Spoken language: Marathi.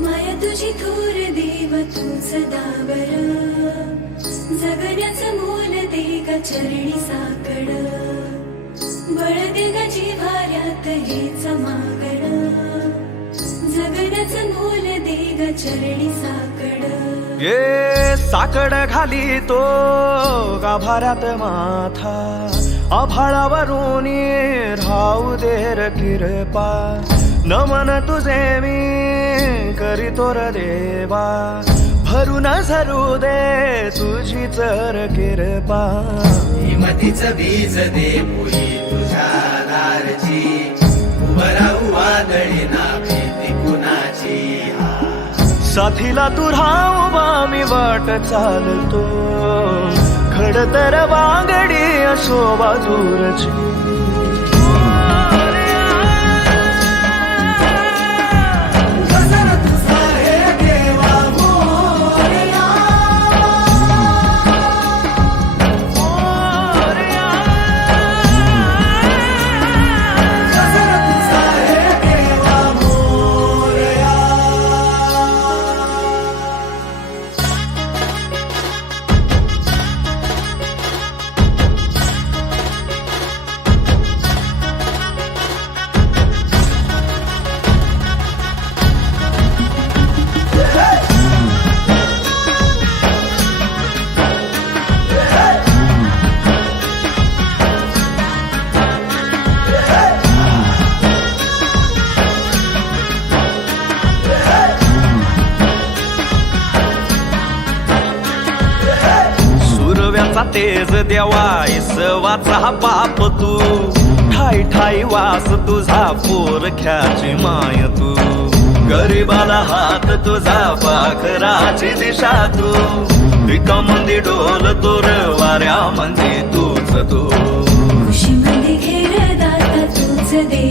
माया तुझी थोर देव तू सदा बर जगण्याचं मोल दे ग चरणी साकड बळ दे ग जिव्हाऱ्यात हेच मागण जगण्याचं मोल दे ग चरणी साकड ये साकड घाली तो गाभाऱ्यात माथा आभाळावरून राहू दे र किरपा नमन तुझे मी करीतो र देवा भरून झरू दे तुझी चर किरपा हिमतीचं बीज दे पोई तुझ्या दारची उभं राहू वादळी ना भीती कुणाची साथीला तू राहू मी वाट चालतो खडतर वांगडी असो बाजूरची तेज देवा इसवाचा बाप तू ठाई ठाई वास तुझा पोरख्याची माय तू गरीबाला हात तुझा पाखराची दिशा तू विकामंदी डोल तोर वाऱ्या म्हणजे तूच तू खुशी मध्ये घेर दाता तूच दे